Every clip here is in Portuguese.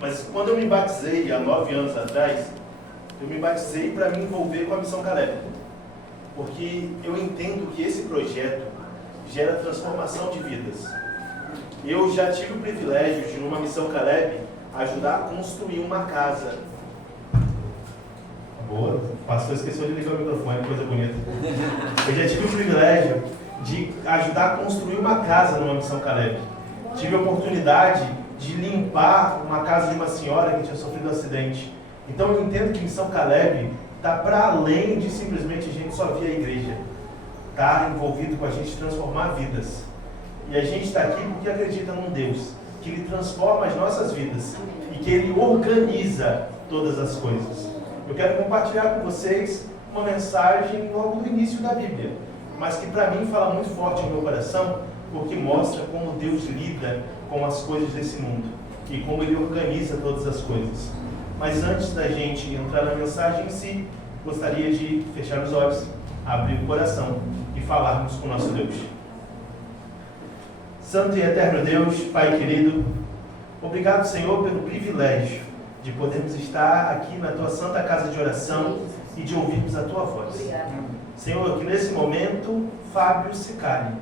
Mas quando eu me batizei, há 9 anos atrás, eu me batizei para me envolver com a Missão Caleb. Porque eu entendo que esse projeto gera transformação de vidas. Eu já tive o privilégio de, numa Missão Caleb, ajudar a construir uma casa. Boa, o pastor esqueceu de ligar o microfone, coisa bonita. Eu já tive o privilégio de ajudar a construir uma casa numa Missão Caleb. Tive a oportunidade de limpar uma casa de uma senhora que tinha sofrido um acidente. Então eu entendo que Missão Caleb está para além de simplesmente a gente só vir à igreja. Está envolvido com a gente transformar vidas. E a gente está aqui porque acredita num Deus que Ele transforma as nossas vidas e que Ele organiza todas as coisas. Eu quero compartilhar com vocês uma mensagem logo no início da Bíblia, mas que para mim fala muito forte no meu coração, porque mostra como Deus lida com as coisas desse mundo e como Ele organiza todas as coisas. Mas antes da gente entrar na mensagem em si, gostaria de fechar os olhos, abrir o coração e falarmos com o nosso Deus. Santo e eterno Deus, Pai querido, obrigado, Senhor, pelo privilégio de podermos estar aqui na Tua santa casa de oração e de ouvirmos a Tua voz. Obrigada. Senhor, que nesse momento Fábio se cale,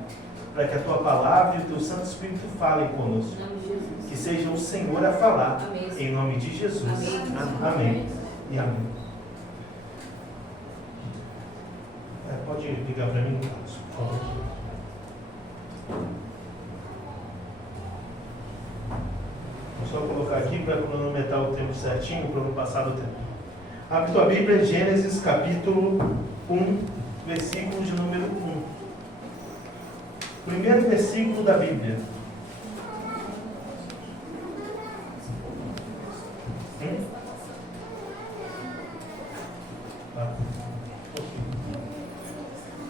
para que a Tua palavra e o Teu Santo Espírito falem conosco. Em nome de Jesus. Que seja o Senhor a falar, Amém. em nome de Jesus. Amém. Amém. E amém. Pode ligar para mim, Carlos, por favor. Vou só colocar aqui para cronometrar o tempo certinho, para não passar do tempo. Abre tua Bíblia, Gênesis capítulo 1, versículo de número 1. Primeiro versículo da Bíblia.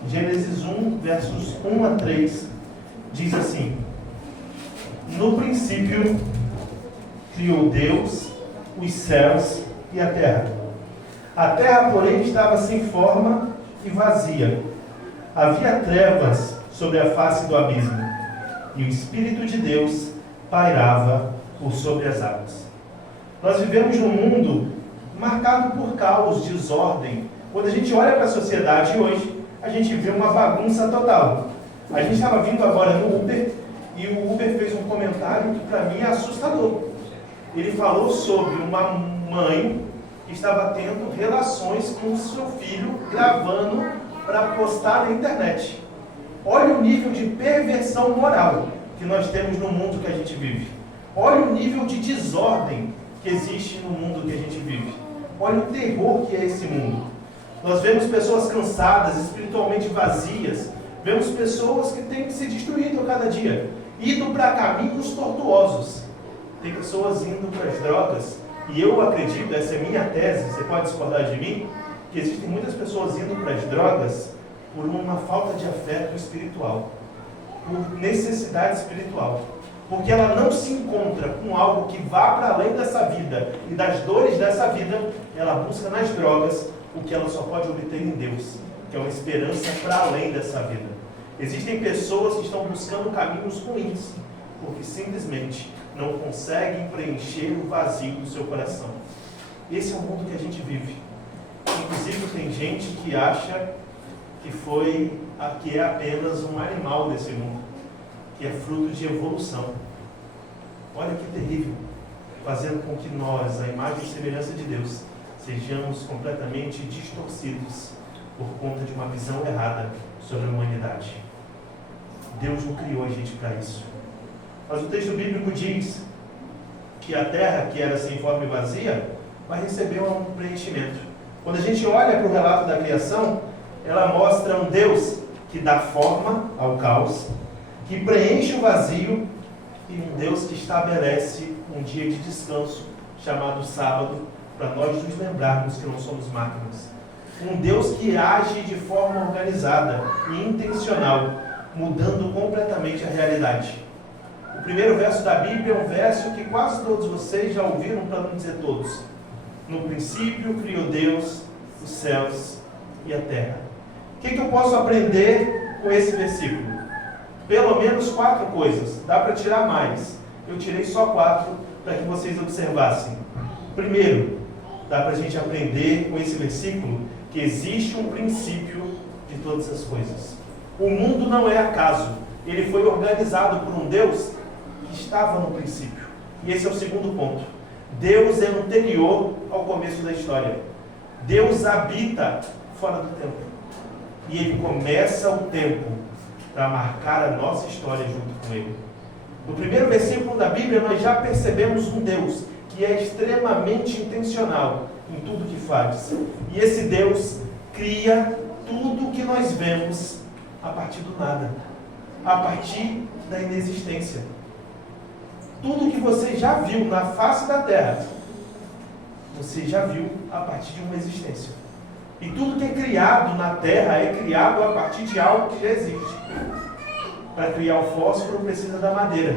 Gênesis 1, versos 1 a 3, diz assim: No princípio criou Deus os céus e a terra. A terra, porém, estava sem forma e vazia. Havia trevas sobre a face do abismo, e o Espírito de Deus pairava por sobre as águas. Nós vivemos num mundo marcado por caos, desordem. Quando a gente olha para a sociedade hoje, a gente vê uma bagunça total. A gente estava vindo agora no Uber, e o Uber fez um comentário que para mim é assustador. Ele falou sobre uma mãe que estava tendo relações com o seu filho, gravando para postar na internet. Olha o nível de perversão moral que nós temos no mundo que a gente vive. Olha o nível de desordem que existe no mundo que a gente vive. Olha o terror que é esse mundo. Nós vemos pessoas cansadas, espiritualmente vazias. Vemos pessoas que têm se destruído a cada dia, indo para caminhos tortuosos. Tem pessoas indo para as drogas. E eu acredito, essa é minha tese, você pode discordar de mim, que existem muitas pessoas indo para as drogas por uma falta de afeto espiritual, por necessidade espiritual. Porque ela não se encontra com algo que vá para além dessa vida e das dores dessa vida, ela busca nas drogas o que ela só pode obter em Deus, que é uma esperança para além dessa vida. Existem pessoas que estão buscando caminhos ruins, porque simplesmente não conseguem preencher o vazio do seu coração. Esse é o mundo que a gente vive. Inclusive tem gente que acha que é apenas um animal desse mundo, que é fruto de evolução. Olha que terrível, fazendo com que nós, a imagem e semelhança de Deus, sejamos completamente distorcidos por conta de uma visão errada sobre a humanidade. Deus não criou a gente para isso. Mas o texto bíblico diz que a terra, que era sem forma e vazia, vai receber um preenchimento. Quando a gente olha para o relato da criação, ela mostra um Deus que dá forma ao caos, que preenche o vazio, e um Deus que estabelece um dia de descanso, chamado sábado, para nós nos lembrarmos que não somos máquinas. Um Deus que age de forma organizada e intencional, mudando completamente a realidade. O primeiro verso da Bíblia é um verso que quase todos vocês já ouviram, para não dizer todos. No princípio criou Deus os céus e a terra. O que eu posso aprender com esse versículo? Pelo menos 4 coisas. Dá para tirar mais. Eu tirei só 4, para que vocês observassem. Primeiro, dá para a gente aprender com esse versículo que existe um princípio de todas as coisas. O mundo não é acaso. Ele foi organizado por um Deus que estava no princípio. E esse é o segundo ponto. Deus é anterior ao começo da história. Deus habita fora do tempo. E Ele começa o tempo para marcar a nossa história junto com Ele. No primeiro versículo da Bíblia, nós já percebemos um Deus que é extremamente intencional em tudo que faz. E esse Deus cria tudo que nós vemos a partir do nada, a partir da inexistência. Tudo que você já viu na face da terra, você já viu a partir de uma existência. E tudo que é criado na terra é criado a partir de algo que já existe. Para criar o fósforo precisa da madeira.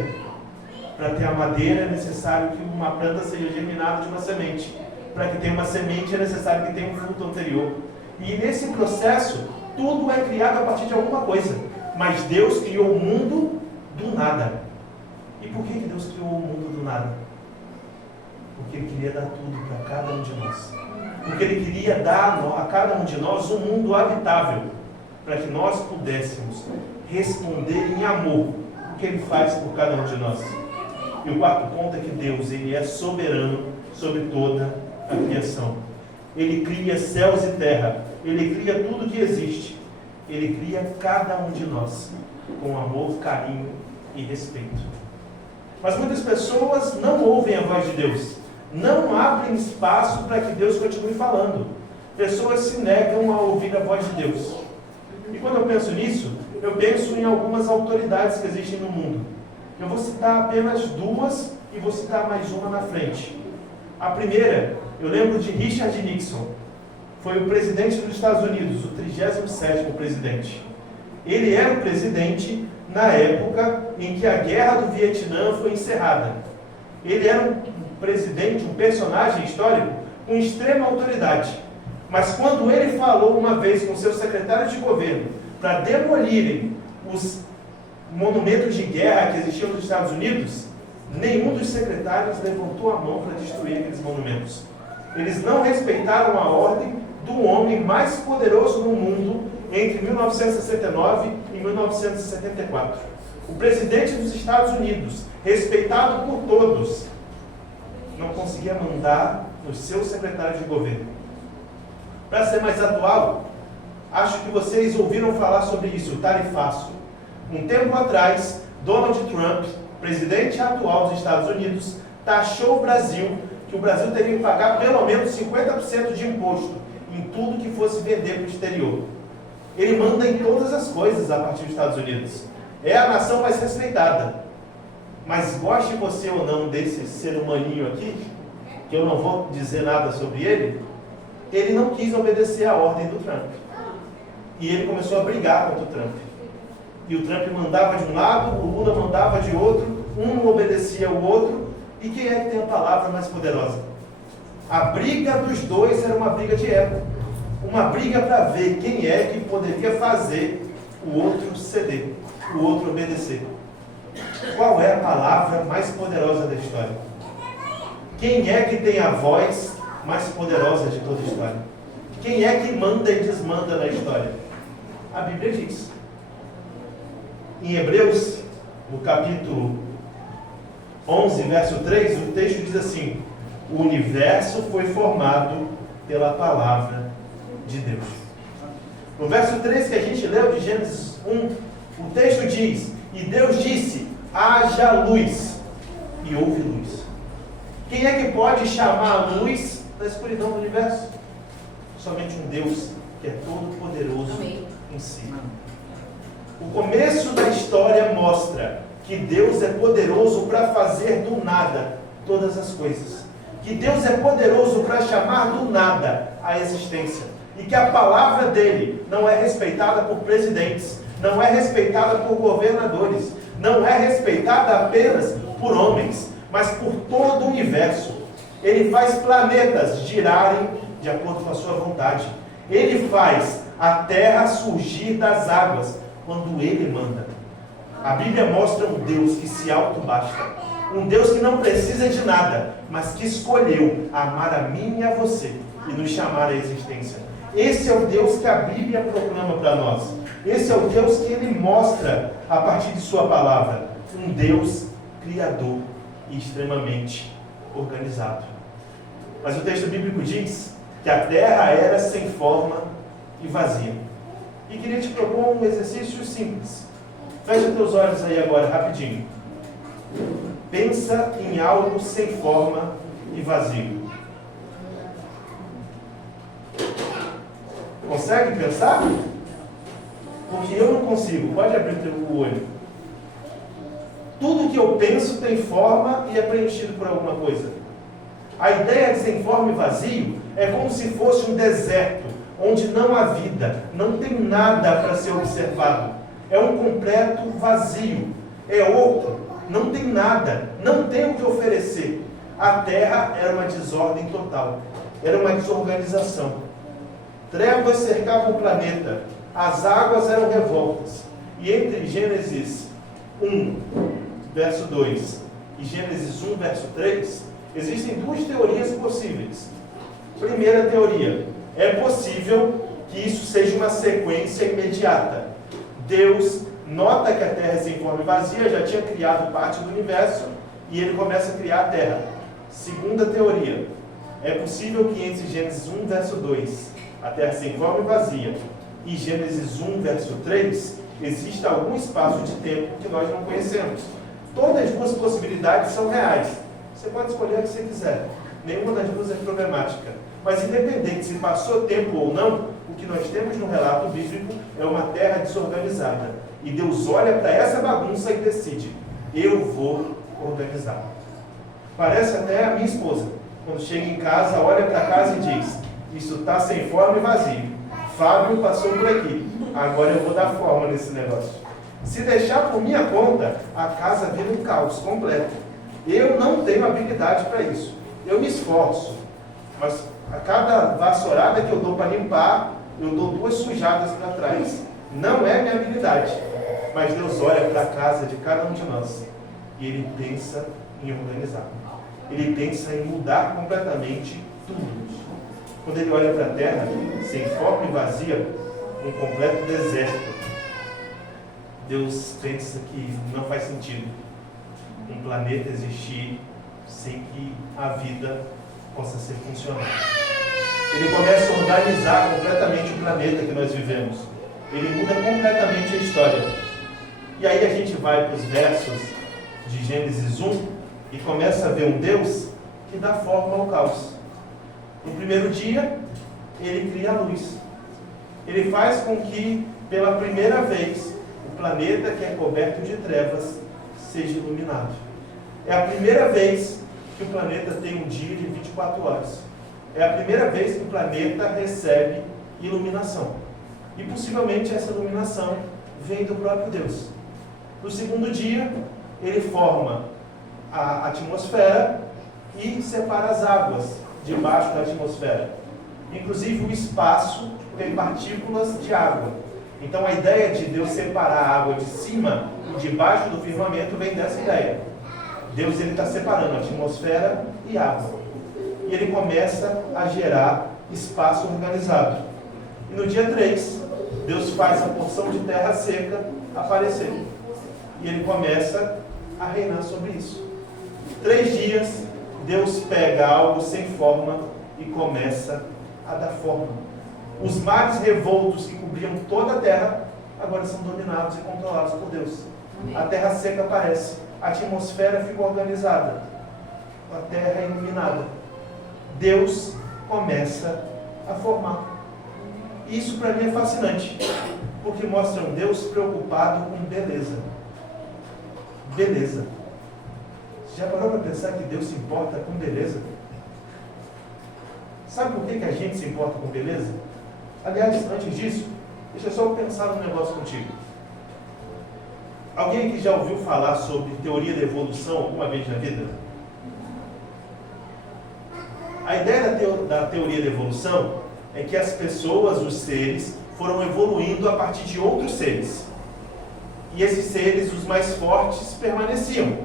Para ter a madeira é necessário que uma planta seja germinada de uma semente. Para que tenha uma semente é necessário que tenha um fruto anterior. E nesse processo, tudo é criado a partir de alguma coisa. Mas Deus criou o mundo do nada. E por que Deus criou o mundo do nada? Porque Ele queria dar tudo para cada um de nós. Porque Ele queria dar a cada um de nós um mundo habitável, para que nós pudéssemos responder em amor o que Ele faz por cada um de nós. E o quarto ponto é que Deus, Ele é soberano sobre toda a criação. Ele cria céus e terra. Ele cria tudo que existe. Ele cria cada um de nós com amor, carinho e respeito. Mas muitas pessoas não ouvem a voz de Deus. Não abrem espaço para que Deus continue falando. Pessoas se negam a ouvir a voz de Deus. E quando eu penso nisso, eu penso em algumas autoridades que existem no mundo. Eu vou citar apenas duas e vou citar mais uma na frente. A primeira, eu lembro de Richard Nixon. Foi o presidente dos Estados Unidos, o 37º presidente. Ele era o presidente na época em que a guerra do Vietnã foi encerrada. Ele era um presidente, um personagem histórico com extrema autoridade. Mas quando ele falou uma vez com seus secretários de governo para demolirem os monumentos de guerra que existiam nos Estados Unidos, nenhum dos secretários levantou a mão para destruir aqueles monumentos. Eles não respeitaram a ordem do homem mais poderoso no mundo entre 1969 e 1974. O presidente dos Estados Unidos, respeitado por todos, não conseguia mandar nos seus secretários de governo. Para ser mais atual, acho que vocês ouviram falar sobre isso, o tarifaço. Um tempo atrás, Donald Trump, presidente atual dos Estados Unidos, taxou o Brasil, que o Brasil teria que pagar pelo menos 50% de imposto em tudo que fosse vender para o exterior. Ele manda em todas as coisas a partir dos Estados Unidos. É a nação mais respeitada. Mas goste você ou não desse ser humaninho aqui, que eu não vou dizer nada sobre ele, ele não quis obedecer a ordem do Trump. E ele começou a brigar contra o Trump. E o Trump mandava de um lado, o Lula mandava de outro, um não obedecia ao outro. E quem é que tem a palavra mais poderosa? A briga dos dois era uma briga de ego. Uma briga para ver quem é que poderia fazer o outro ceder, o outro obedecer. Qual é a palavra mais poderosa da história? Quem é que tem a voz mais poderosa de toda a história? Quem é que manda e desmanda na história? A Bíblia diz. Em Hebreus, no capítulo 11, verso 3, o texto diz assim: o universo foi formado pela palavra de Deus. No verso 3 que a gente leu de Gênesis 1, o texto diz: e Deus disse, haja luz, e houve luz. Quem é que pode chamar a luz da escuridão do universo? Somente um Deus que é todo poderoso em si. O começo da história mostra que Deus é poderoso para fazer do nada todas as coisas. Que Deus é poderoso para chamar do nada a existência. E que a palavra dele não é respeitada por presidentes, não é respeitada por governadores, não é respeitada apenas por homens, mas por todo o universo. Ele faz planetas girarem de acordo com a sua vontade. Ele faz a terra surgir das águas quando ele manda. A Bíblia mostra um Deus que se auto-basta, Um Deus que não precisa de nada, mas que escolheu amar a mim e a você e nos chamar à existência. Esse é o Deus que a Bíblia proclama para nós. Esse é o Deus que Ele mostra a partir de sua palavra. Um Deus criador e extremamente organizado. Mas o texto bíblico diz que a terra era sem forma e vazia. E queria te propor um exercício simples. Fecha teus olhos aí agora, rapidinho. Pensa em algo sem forma e vazio. Consegue pensar? Porque eu não consigo. Pode abrir o olho. Tudo que eu penso tem forma e é preenchido por alguma coisa. A ideia de sem forma e vazio é como se fosse um deserto, onde não há vida, não tem nada para ser observado. É um completo vazio. É oco, não tem nada, não tem o que oferecer. A terra era uma desordem total, era uma desorganização. Trevas cercavam o planeta, as águas eram revoltas. E entre Gênesis 1, verso 2 e Gênesis 1, verso 3, existem duas teorias possíveis. Primeira teoria, é possível que isso seja uma sequência imediata. Deus nota que a terra é sem forma e vazia, já tinha criado parte do universo, e Ele começa a criar a terra. Segunda teoria, é possível que entre Gênesis 1, verso 2, a terra sem forma e vazia, e Gênesis 1, verso 3, exista algum espaço de tempo que nós não conhecemos. Todas as duas possibilidades são reais. Você pode escolher o que você quiser. Nenhuma das duas é problemática. Mas independente se passou tempo ou não, o que nós temos no relato bíblico é uma terra desorganizada. E Deus olha para essa bagunça e decide: eu vou organizar. Parece até a minha esposa. Quando chega em casa, olha para a casa e diz: isso está sem forma e vazio. Fábio passou por aqui. Agora eu vou dar forma nesse negócio. Se deixar por minha conta, a casa vira um caos completo. Eu não tenho habilidade para isso. Eu me esforço. Mas a cada vassourada que eu dou para limpar, eu dou 2 sujadas para trás. Não é minha habilidade. Mas Deus olha para a casa de cada um de nós e Ele pensa em organizar. Ele pensa em mudar completamente tudo. Quando Ele olha para a terra, sem forma e vazia, um completo deserto, Deus pensa que não faz sentido um planeta existir sem que a vida possa ser funcional. Ele começa a organizar completamente o planeta que nós vivemos. Ele muda completamente a história. E aí a gente vai para os versos de Gênesis 1 e começa a ver um Deus que dá forma ao caos. No primeiro dia, Ele cria a luz. Ele faz com que, pela primeira vez, o planeta que é coberto de trevas seja iluminado. É a primeira vez que o planeta tem um dia de 24 horas. É a primeira vez que o planeta recebe iluminação. E possivelmente essa iluminação vem do próprio Deus. No segundo dia, Ele forma a atmosfera e separa as águas debaixo da atmosfera. Inclusive o espaço tem partículas de água. Então a ideia de Deus separar a água de cima e de baixo do firmamento vem dessa ideia. Deus está separando a atmosfera e água. E Ele começa a gerar espaço organizado. E no dia 3, Deus faz a porção de terra seca aparecer. E Ele começa a reinar sobre isso. 3 dias, Deus pega algo sem forma e começa a dar forma. Os mares revoltos que cobriam toda a terra, agora são dominados e controlados por Deus. A terra seca aparece, a atmosfera fica organizada, a terra é iluminada. Deus começa a formar. Isso para mim é fascinante, porque mostra um Deus preocupado com beleza. Beleza. Já parou para pensar que Deus se importa com beleza? Sabe por que a gente se importa com beleza? Aliás, antes disso, deixa eu só pensar num negócio contigo. Alguém aqui já ouviu falar sobre teoria da evolução alguma vez na vida? A ideia da teoria da evolução é que as pessoas, os seres, foram evoluindo a partir de outros seres. E esses seres, os mais fortes, permaneciam.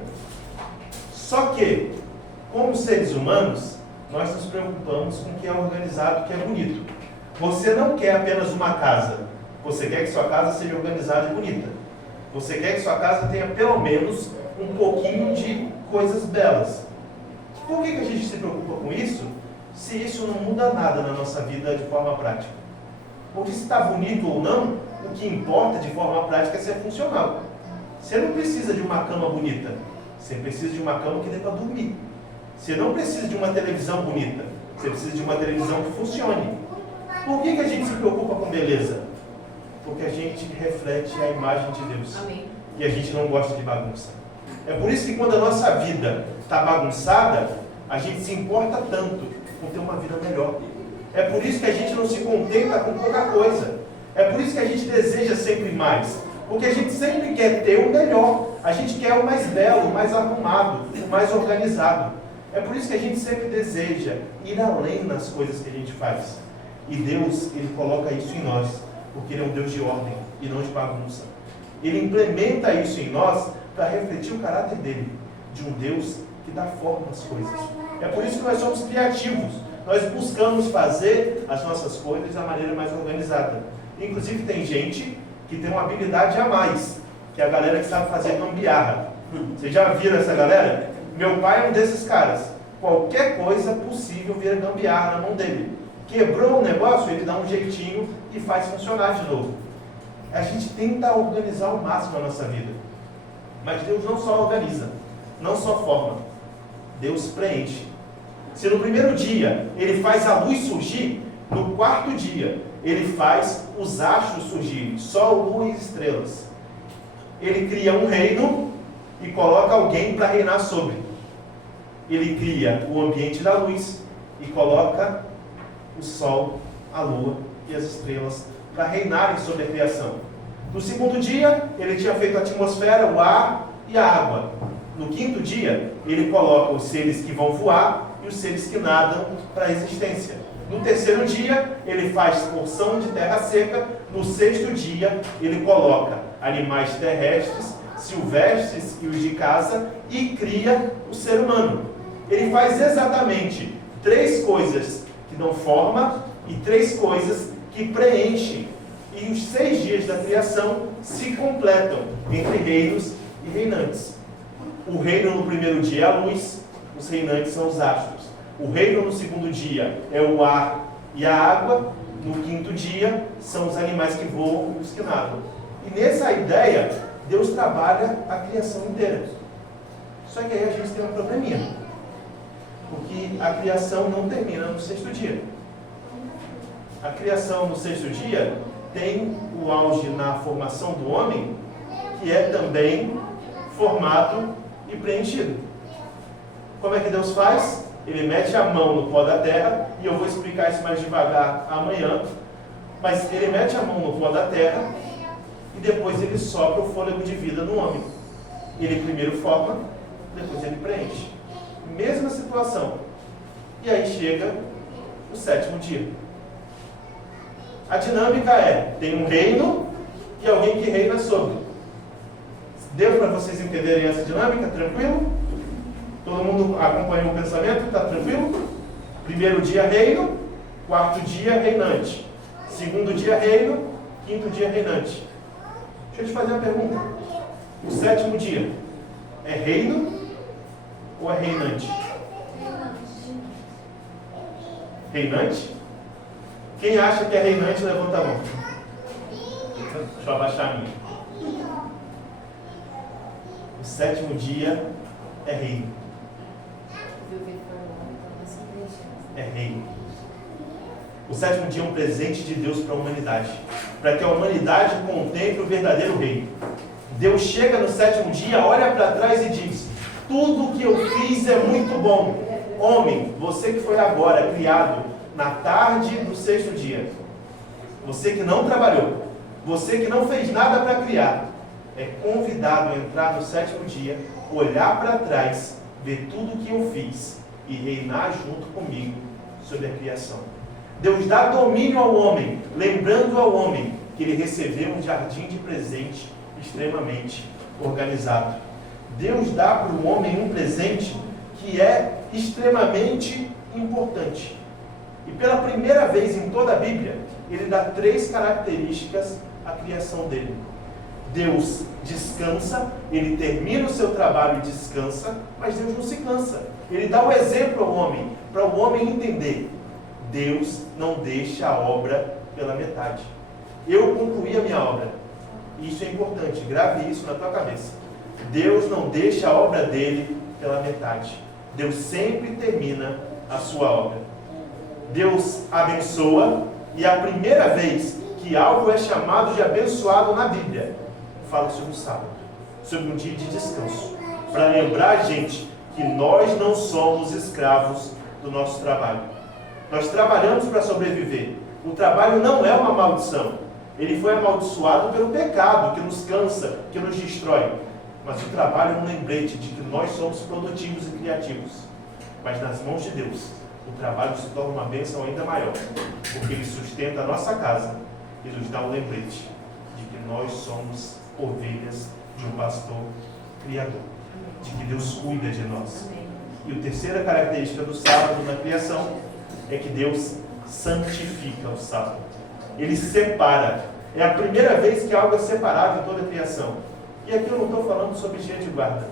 Só que, como seres humanos, nós nos preocupamos com o que é organizado, o que é bonito. Você não quer apenas uma casa. Você quer que sua casa seja organizada e bonita. Você quer que sua casa tenha pelo menos um pouquinho de coisas belas. Por que a gente se preocupa com isso, se isso não muda nada na nossa vida de forma prática? Porque se está bonito ou não, o que importa de forma prática é ser funcional. Você não precisa de uma cama bonita. Você precisa de uma cama que dê para dormir. Você não precisa de uma televisão bonita. Você precisa de uma televisão que funcione. Por que a gente se preocupa com beleza? Porque a gente reflete a imagem de Deus. Amém. E a gente não gosta de bagunça. É por isso que quando a nossa vida está bagunçada, a gente se importa tanto com ter uma vida melhor. É por isso que a gente não se contenta com pouca coisa. É por isso que a gente deseja sempre mais. Porque a gente sempre quer ter o melhor. A gente quer o mais belo, o mais arrumado, o mais organizado. É por isso que a gente sempre deseja ir além nas coisas que a gente faz. E Deus, Ele coloca isso em nós, porque Ele é um Deus de ordem e não de bagunça. Ele implementa isso em nós para refletir o caráter dele, de um Deus que dá forma às coisas. É por isso que nós somos criativos. Nós buscamos fazer as nossas coisas da maneira mais organizada. Inclusive tem gente que tem uma habilidade a mais, que é a galera que sabe fazer gambiarra. Vocês já viram essa galera? Meu pai é um desses caras. Qualquer coisa possível vira gambiarra na mão dele. Quebrou o negócio, ele dá um jeitinho e faz funcionar de novo. A gente tenta organizar ao máximo a nossa vida. Mas Deus não só organiza, não só forma. Deus preenche. Se no primeiro dia Ele faz a luz surgir, no quarto dia Ele faz os astros surgirem, sol, lua e estrelas. Ele cria um reino e coloca alguém para reinar sobre. Ele cria o ambiente da luz e coloca o sol, a lua e as estrelas para reinarem sobre a criação. No segundo dia, Ele tinha feito a atmosfera, o ar e a água. No quinto dia, Ele coloca os seres que vão voar e os seres que nadam para a existência. No terceiro dia, Ele faz porção de terra seca. No sexto dia, Ele coloca animais terrestres, silvestres e os de casa e cria o ser humano. Ele faz exatamente 3 coisas que dão forma e 3 coisas que preenchem. E os 6 dias da criação se completam entre reinos e reinantes. O reino no primeiro dia é a luz, os reinantes são os astros. O reino no segundo dia é o ar e a água. No quinto dia são os animais que voam e os que nadam. E nessa ideia, Deus trabalha a criação inteira. Só que aí a gente tem um probleminha. Porque a criação não termina no sexto dia. A criação no sexto dia tem o auge na formação do homem, que é também formado e preenchido. Como é que Deus faz? Ele mete a mão no pó da terra, e eu vou explicar isso mais devagar amanhã, mas ele mete a mão no pó da terra, e depois ele sopra o fôlego de vida no homem. Ele primeiro forma, depois ele preenche. Mesma situação. E aí chega o sétimo dia. A dinâmica é, tem um reino e alguém que reina sobre. Deu para vocês entenderem essa dinâmica? Tranquilo? Todo mundo acompanhou o pensamento? Está tranquilo? Primeiro dia reino, quarto dia reinante. Segundo dia reino, quinto dia reinante. Deixa eu te fazer uma pergunta. O sétimo dia é reino ou é reinante? Reinante? Quem acha que é reinante, levanta a mão. Deixa eu abaixar a minha. O sétimo dia é reino. É reino. O sétimo dia é um presente de Deus para a humanidade, para que a humanidade contemple o verdadeiro reino. Deus chega no sétimo dia, olha para trás e diz: tudo que eu fiz é muito bom. Homem, você que foi agora criado na tarde do sexto dia, você que não trabalhou, você que não fez nada para criar, é convidado a entrar no sétimo dia, olhar para trás, ver tudo que eu fiz e reinar junto comigo sobre a criação. Deus dá domínio ao homem, lembrando ao homem que ele recebeu um jardim de presente extremamente organizado. Deus dá para o homem um presente que é extremamente importante. E pela primeira vez em toda a Bíblia, ele dá 3 características à criação dele. Deus descansa, ele termina o seu trabalho e descansa, mas Deus não se cansa. Ele dá o exemplo ao homem, para o homem entender. Deus não deixa a obra pela metade. Eu concluí a minha obra. Isso é importante, grave isso na tua cabeça. Deus não deixa a obra dele pela metade. Deus sempre termina a sua obra. Deus abençoa, e a primeira vez que algo é chamado de abençoado na Bíblia, fala sobre o sábado, sobre um dia de descanso, para lembrar a gente que nós não somos escravos do nosso trabalho. Nós trabalhamos para sobreviver. O trabalho não é uma maldição. Ele foi amaldiçoado pelo pecado, que nos cansa, que nos destrói. Mas o trabalho é um lembrete de que nós somos produtivos e criativos. Mas nas mãos de Deus, o trabalho se torna uma bênção ainda maior, porque ele sustenta a nossa casa e nos dá um lembrete de que nós somos ovelhas de um pastor criador, de que Deus cuida de nós. E a terceira característica do sábado na criação é que Deus santifica o sábado. Ele separa. É a primeira vez que algo é separado em toda a criação. E aqui eu não estou falando sobre dia de guarda.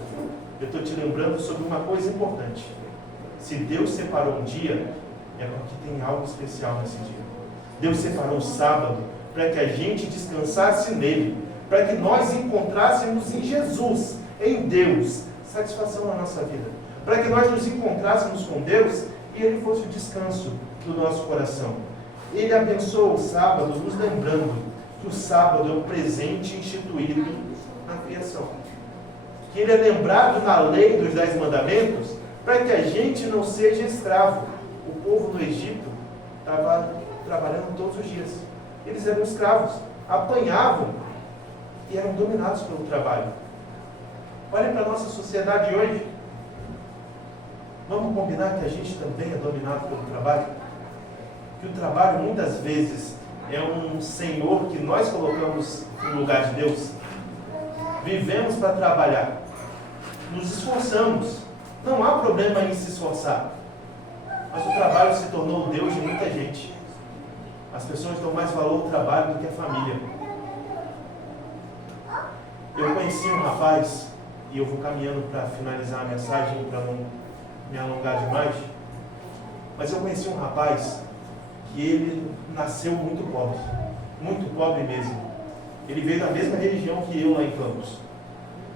Eu estou te lembrando sobre uma coisa importante. Se Deus separou um dia, é porque tem algo especial nesse dia. Deus separou o sábado para que a gente descansasse nele, para que nós encontrássemos em Jesus, em Deus, satisfação na nossa vida. Para que nós nos encontrássemos com Deus e ele fosse o descanso do nosso coração. Ele abençoa o sábado, nos lembrando que o sábado é um presente instituído na criação. Que ele é lembrado na lei dos 10 mandamentos para que a gente não seja escravo. O povo no Egito estava trabalhando todos os dias. Eles eram escravos, apanhavam e eram dominados pelo trabalho. Olhem para a nossa sociedade hoje. Vamos combinar que a gente também é dominado pelo trabalho? Que o trabalho muitas vezes é um senhor que nós colocamos no lugar de Deus. Vivemos para trabalhar, nos esforçamos, não há problema em se esforçar, mas o trabalho se tornou o Deus de muita gente. As pessoas dão mais valor ao trabalho do que à família. Eu conheci um rapaz, e eu vou caminhando para finalizar a mensagem, para não me alongar demais, mas eu conheci um rapaz que ele nasceu muito pobre mesmo. Ele veio da mesma região que eu lá em Campos.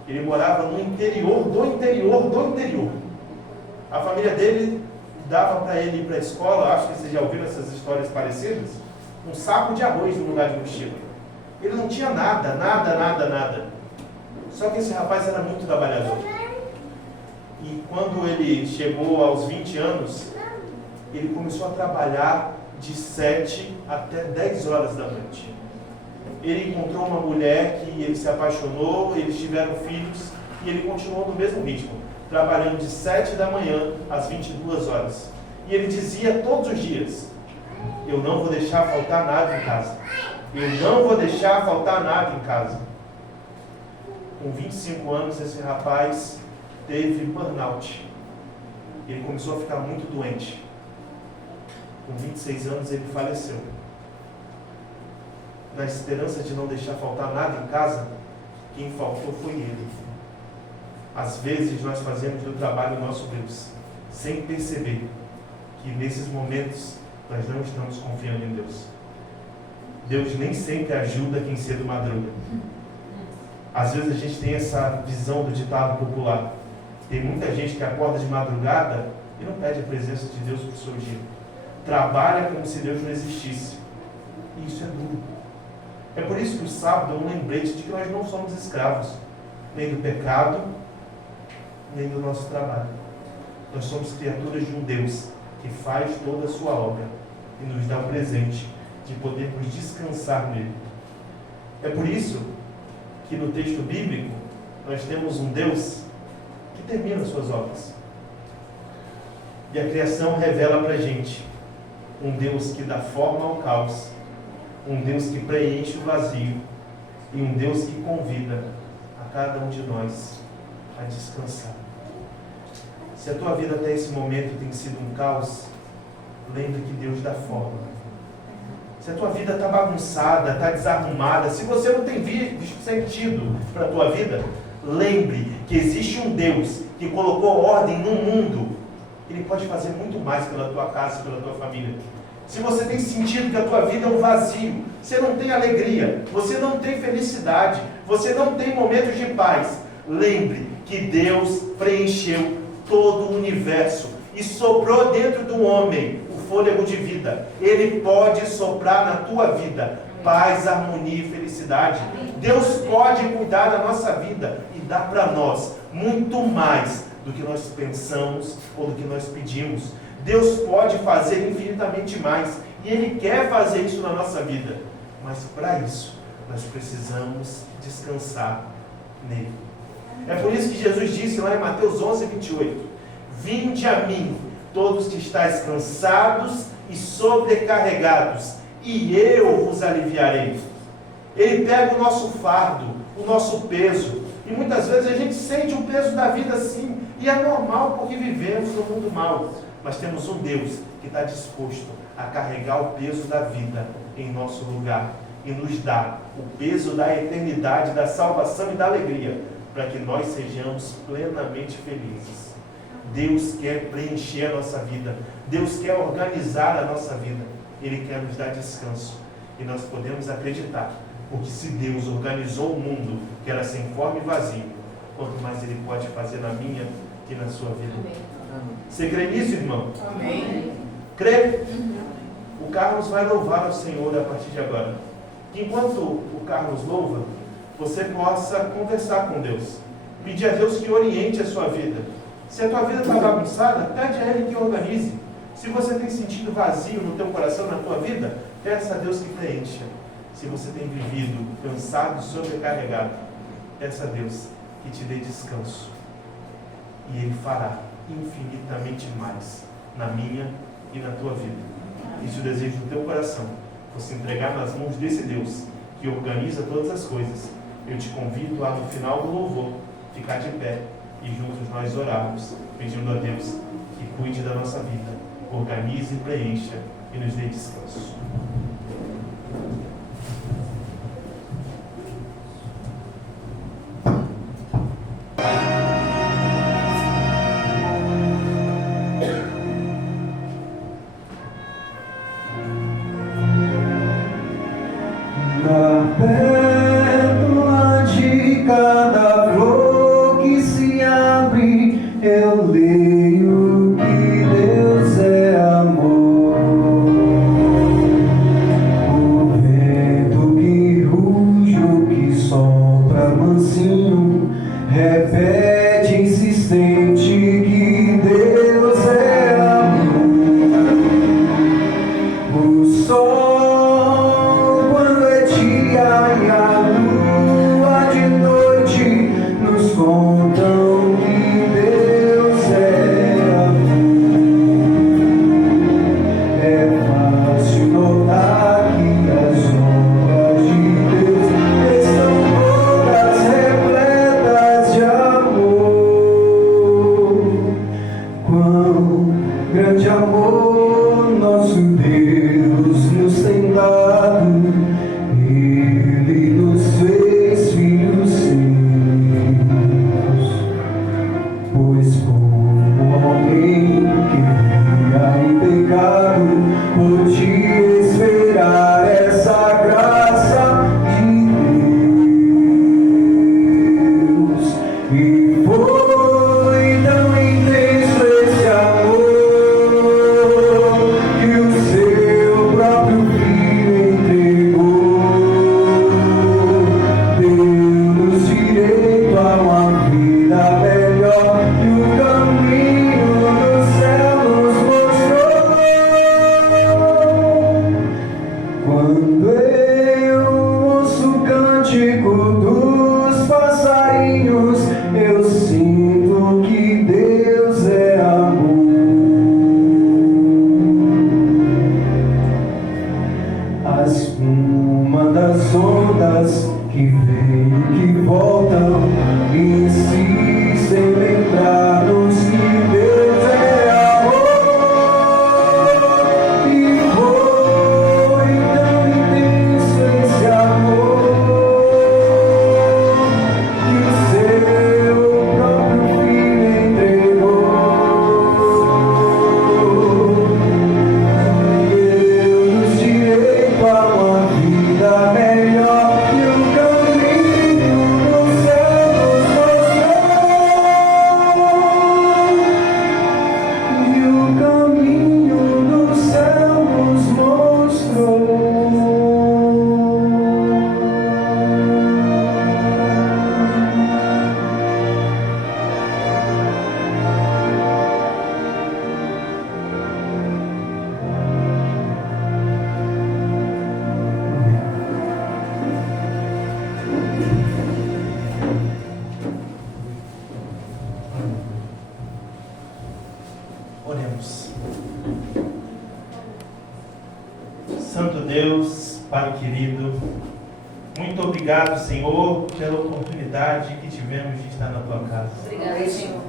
Ele morava no interior do interior do interior. A família dele dava para ele ir para a escola, acho que vocês já ouviram essas histórias parecidas, um saco de arroz no lugar de mochila. Ele não tinha nada. Só que esse rapaz era muito trabalhador. E quando ele chegou aos 20 anos, ele começou a trabalhar de 7 até 10 horas da noite. Ele encontrou uma mulher que ele se apaixonou, eles tiveram filhos e ele continuou no mesmo ritmo, trabalhando de 7 da manhã às 22 horas. E ele dizia todos os dias: eu não vou deixar faltar nada em casa. Eu não vou deixar faltar nada em casa. Com 25 anos, esse rapaz teve burnout. Ele começou a ficar muito doente. Com 26 anos, ele faleceu. Na esperança de não deixar faltar nada em casa, quem faltou foi ele. Às vezes, nós fazemos do trabalho o nosso Deus, sem perceber que nesses momentos nós não estamos confiando em Deus. Deus nem sempre ajuda quem cedo madruga. Às vezes a gente tem essa visão do ditado popular. Tem muita gente que acorda de madrugada e não pede a presença de Deus para o seu dia. Trabalha como se Deus não existisse. E isso é duro. É por isso que o sábado é um lembrete de que nós não somos escravos, nem do pecado, nem do nosso trabalho. Nós somos criaturas de um Deus que faz toda a sua obra e nos dá o presente de podermos descansar nele. É por isso que no texto bíblico nós temos um Deus que termina suas obras. E a criação revela para a gente um Deus que dá forma ao caos, um Deus que preenche o vazio e um Deus que convida a cada um de nós a descansar. Se a tua vida até esse momento tem sido um caos, lembre que Deus dá forma. Se a tua vida está bagunçada, está desarrumada, se você não tem visto sentido para a tua vida, lembre que existe um Deus que colocou ordem no mundo. Ele pode fazer muito mais pela tua casa e pela tua família. Se você tem sentido que a tua vida é um vazio, você não tem alegria, você não tem felicidade, você não tem momentos de paz, lembre que Deus preencheu todo o universo e soprou dentro do homem o fôlego de vida. Ele pode soprar na tua vida paz, harmonia e felicidade. Deus pode cuidar da nossa vida e dar para nós muito mais do que nós pensamos ou do que nós pedimos. Deus pode fazer infinitamente mais e Ele quer fazer isso na nossa vida, mas para isso nós precisamos descansar nele. É por isso que Jesus disse lá em Mateus 11, 28: vinde a mim, todos que estáis cansados e sobrecarregados, e eu vos aliviarei. Ele pega o nosso fardo, o nosso peso, e muitas vezes a gente sente o peso da vida sim, e é normal porque vivemos no mundo mau, mas temos um Deus que está disposto a carregar o peso da vida em nosso lugar e nos dá o peso da eternidade, da salvação e da alegria, para que nós sejamos plenamente felizes. Deus quer preencher a nossa vida, Deus quer organizar a nossa vida, Ele quer nos dar descanso, e nós podemos acreditar, porque se Deus organizou o mundo que era sem forma e vazio, quanto mais Ele pode fazer na minha e na sua vida. Amém. Você crê nisso, irmão? Amém. Crê? O Carlos vai louvar ao Senhor a partir de agora. Enquanto o Carlos louva, você possa conversar com Deus, pedir a Deus que oriente a sua vida. Se a tua vida está bagunçada, pede a Ele que organize. Se você tem sentido vazio no teu coração, na tua vida, peça a Deus que preencha. Se você tem vivido cansado, sobrecarregado, peça a Deus que te dê descanso. E Ele fará infinitamente mais na minha e na tua vida. Isso o desejo do teu coração, você entregar nas mãos desse Deus que organiza todas as coisas. Eu te convido a, no final do louvor, ficar de pé e juntos nós orarmos, pedindo a Deus que cuide da nossa vida, organize e preencha e nos dê descanso. Na pétala de cada flor que se abre, eu leio que Deus é amor. Santo Deus, Pai querido, muito obrigado, Senhor, pela oportunidade que tivemos de estar na Tua casa. Obrigada, Senhor.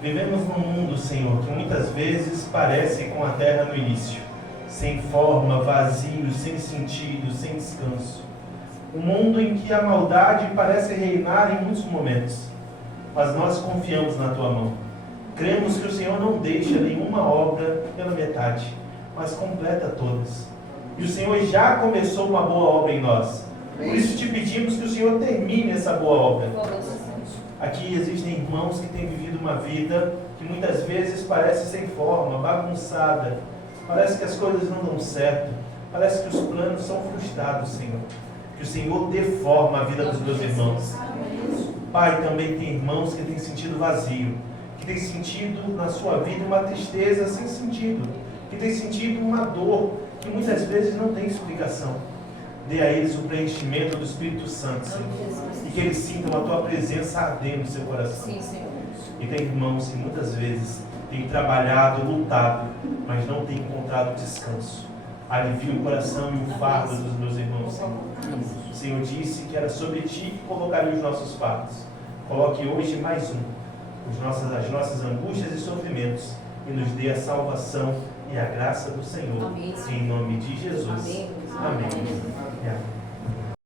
Vivemos num mundo, Senhor, que muitas vezes parece com a terra no início, sem forma, vazio, sem sentido, sem descanso. Um mundo em que a maldade parece reinar em muitos momentos, mas nós confiamos na Tua mão. Cremos que o Senhor não deixa nenhuma obra pela metade, mas completa todas. E o Senhor já começou uma boa obra em nós. Por isso te pedimos que o Senhor termine essa boa obra. Aqui existem irmãos que têm vivido uma vida que muitas vezes parece sem forma, bagunçada. Parece que as coisas não dão certo. Parece que os planos são frustrados, Senhor. Que o Senhor dê forma à vida dos meus irmãos. Pai, também tem irmãos que têm sentido vazio, que têm sentido na sua vida uma tristeza sem sentido, que têm sentido uma dor que muitas vezes não tem explicação. Dê a eles o preenchimento do Espírito Santo, Senhor, e que eles sintam a Tua presença ardendo no seu coração. Sim, Senhor. E tem irmãos que muitas vezes têm trabalhado, lutado, mas não têm encontrado descanso. Alivia o coração e o fardo dos meus irmãos, Senhor. O Senhor disse que era sobre Ti que colocaria os nossos fardos. Coloque hoje mais as nossas angústias e sofrimentos, e nos dê a salvação e a graça do Senhor. Amém. Em nome de Jesus. Amém. Amém.